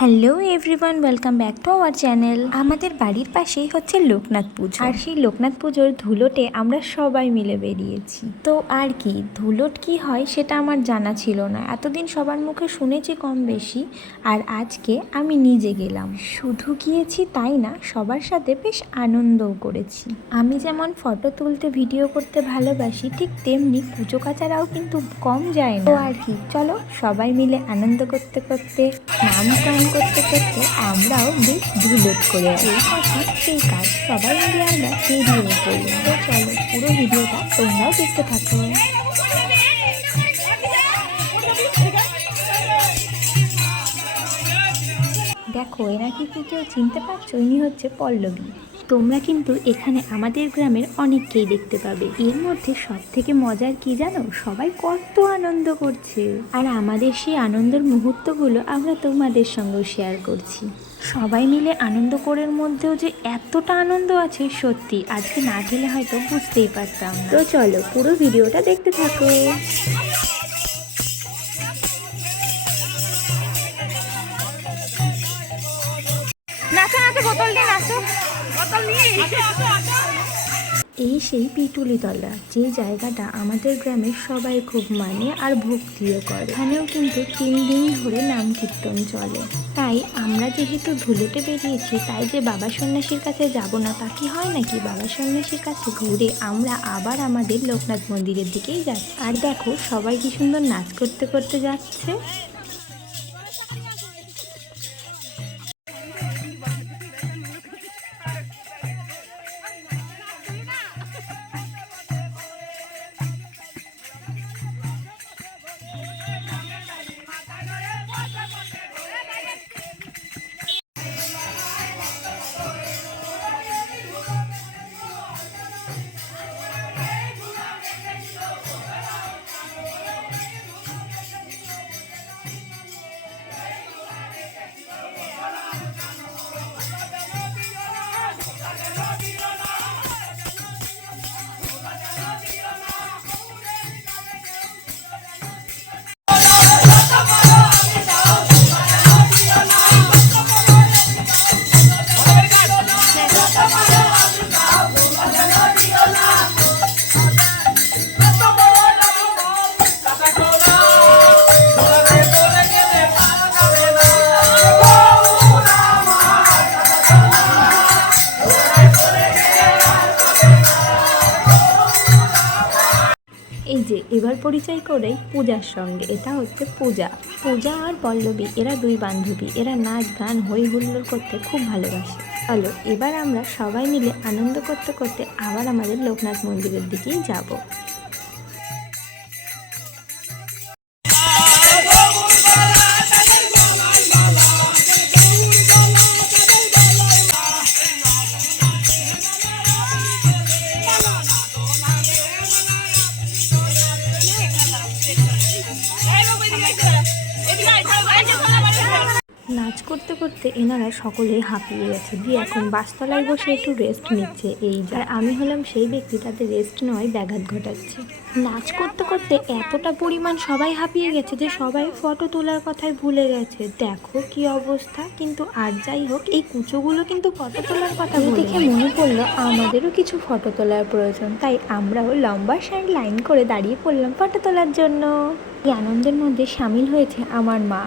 Hello everyone, welcome back to our channel. আমাদের বাড়ির পাশেই হচ্ছে লোকনাথ পুজো, আর সেই লোকনাথ পুজোর ধুলোটে আমরা সবাই মিলে বেরিয়েছি। তো আর কি ধুলোট কি হয় সেটা আমার জানা ছিল না, এতদিন সবার মুখে শুনেছি কম বেশি, আর আজকে আমি নিজে গেলাম। শুধু গিয়েছি তাই না, সবার সাথে বেশ আনন্দও করেছি। আমি যেমন ফটো তুলতে ভিডিও করতে ভালোবাসি, ঠিক তেমনি পুজো কাচারাও কিন্তু কম যায় না। তো আর কি, চলো সবাই মিলে আনন্দ করতে করতে নাম করতে করতে আমরাও বেশ ধুলোট করে এই কথা সেই কাজ সবাই মিলে আমরা বেরিয়ে পড়লাম। তো চলো পুরো ভিডিওটা তোমরাও দেখতে থাকো। দেখো এনাকে কি কেউ চিনতে পারছো? ইনি হচ্ছে পল্লবী। তোমরা কিন্তু এখানে আমাদের গ্রামের অনেককেই দেখতে পাবে। এর মধ্যে সব থেকে মজার কি জানো, সবাই কত আনন্দ করছে, আর আমাদের সেই আনন্দের মুহূর্তগুলো আমরা তোমাদের সঙ্গেও শেয়ার করছি। সবাই মিলে আনন্দ করার মধ্যেও যে এতটা আনন্দ আছে, সত্যি আজকে না গেলে হয়তো বুঝতেই পারতাম না। তো চলো পুরো ভিডিওটা দেখতে থাকো। নাচো নাচো, বোতল নিয়ে নাচো, বোতল নিয়ে। এই সেই পিটুলিতলা, যে জায়গাটা আমাদের গ্রামের সবাই খুব মানে আর ভক্তিও করে। এখানেও কিন্তু 3 দিন ধরে নাম কীর্তন চলে। তাই আমরা যেহেতু ধুলোটে বেরিয়েছি, তাই যে বাবা সন্ন্যাসীর কাছে যাব না তা কি হয় নাকি? বাবা সন্ন্যাসীর কাছে ঘুরে আমরা আবার আমাদের লোকনাথ মন্দিরের দিকেই যাচ্ছি। আর দেখো সবাই কি সুন্দর নাচ করতে করতে যাচ্ছে। এই যে এবার পরিচয় করেই পূজার সঙ্গে, এটা হচ্ছে পূজা। পূজা আর পল্লবী এরা 2 বান্ধবী, এরা নাচ গান হই হুল্লোড় করতে খুব ভালোবাসে। চলো এবার আমরা সবাই মিলে আনন্দ করতে করতে আবার আমাদের লোকনাথ মন্দিরের দিকেই যাব। নাচ করতে করতে এনারা সকলেই হাঁপিয়ে গেছে, দিয়ে এখন বাসতলায় বসে একটু রেস্ট নিচ্ছে। এই আর আমি হলাম সেই ব্যক্তি তাদের রেস্ট নেওয়ায় ব্যাঘাত ঘটাচ্ছে। নাচ করতে করতে এতটা পরিমাণ সবাই হাঁপিয়ে গেছে যে সবাই ফটো তোলার কথাই ভুলে গেছে। দেখো কি অবস্থা। কিন্তু আর যাই হোক, এই কুচোগুলো কিন্তু ফটো তোলার কথা দেখে মনে পড়লো আমাদেরও কিছু ফটো তোলার প্রয়োজন, তাই আমরাও লম্বা লাইন করে দাঁড়িয়ে পড়লাম ফটো তোলার জন্য। এই আনন্দের মধ্যে সামিল হয়েছে আমার মা।